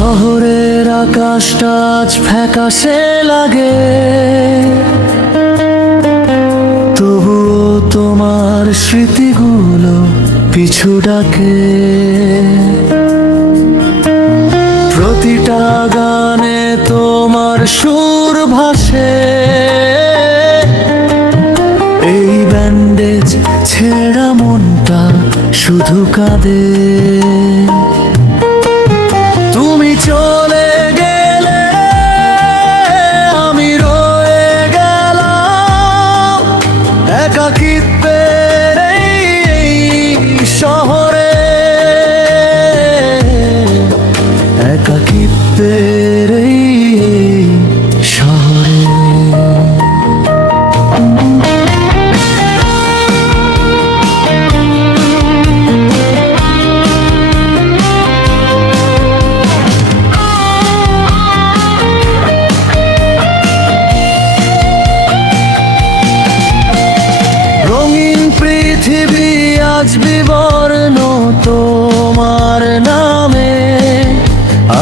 শহরের আকাশটা আজ ফ্যাকাশে লাগে, তবুও তোমার স্মৃতিগুলো পিছু ডাকে। প্রতিটা গানে তোমার সুর ভাসে, এই ব্যান্ডেজ ছেঁড়া মনটা শুধু কাঁদে। তুমি চলে গেলে আমি রয়ে গেলাম একাকিত্বের এই শহরে, একাকিত্বের এই শহরে। পৃথিবী আজ বিবর্ণ তোমার নামে,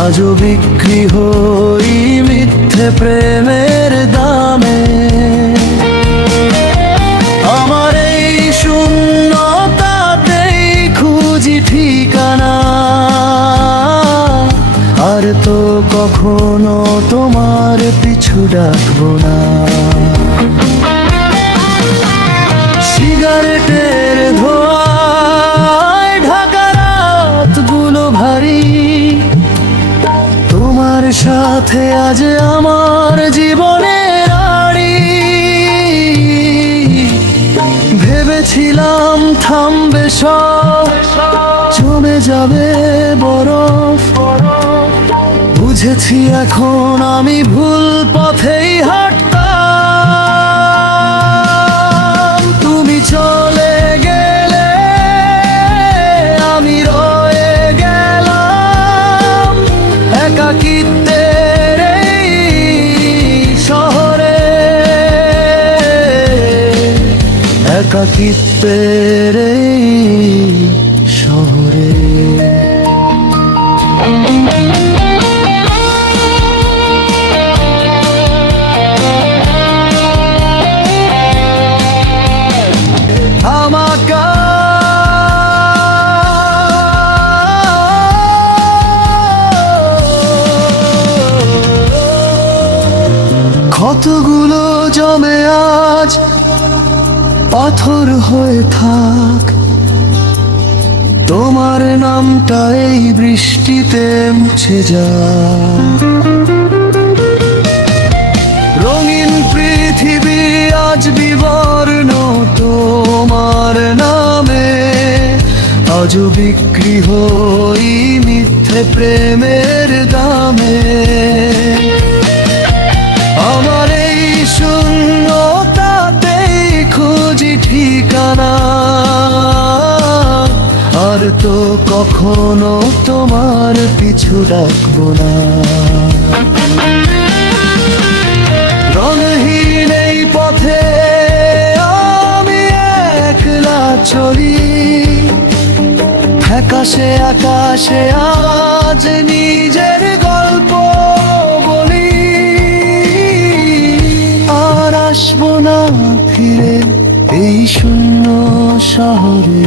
আজও বিক্রি হই মিথ্যে প্রেমের দামে। আমার এই শূন্যতাতেই খুঁজি ঠিকানা, আর তো কখনো তোমার পিছু ডাকবো না। সিগারেটের ধোঁয়ায় ঢাকা রাতগুলো ভারী, তোমার সাথে আজ আমার জীবনের আড়ি। ভেবেছিলাম থামবে সব, জমে যাবে বরফ, বুঝেছি এখন আমি ভুল পথেই হাঁটতাম। তুমি চলে গেলে আমি রয়ে গেলাম একাকিত্বের এই শহরে, একাকিত্বের এই শহরে। কতগুলো জমে আজ পাথর হয়ে থাক, তোমার নামটা এই বৃষ্টিতে মুছে যাক। রঙিন পৃথিবী আজ বিবর্ণ তোমার নামে, আজও বিক্রি হই মিথ্যে প্রেমের দামে। আমার এই শূন্যতাতেই খুঁজি ঠিকানা, আর তো কখনো তোমার পিছু ডাকবো না। রঙহীন এই পথে আমি একলা চলি, ফ্যাকাশে আকাশে আজ নিজের গল্প বলি। আর আসবো না ফিরে এই শূন্য শহরে।